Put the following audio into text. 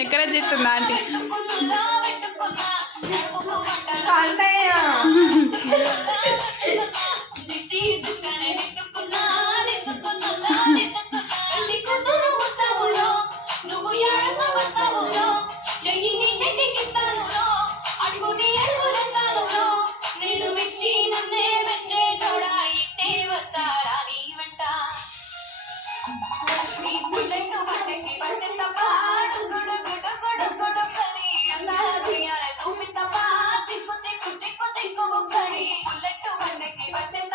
ఎక్కడ చెప్తుందా ఆంటీ చిక్కు చిక్కు చిక్కు చిక్కు బుక్కడి బుల్లెట్ బండికి వచ్చేంత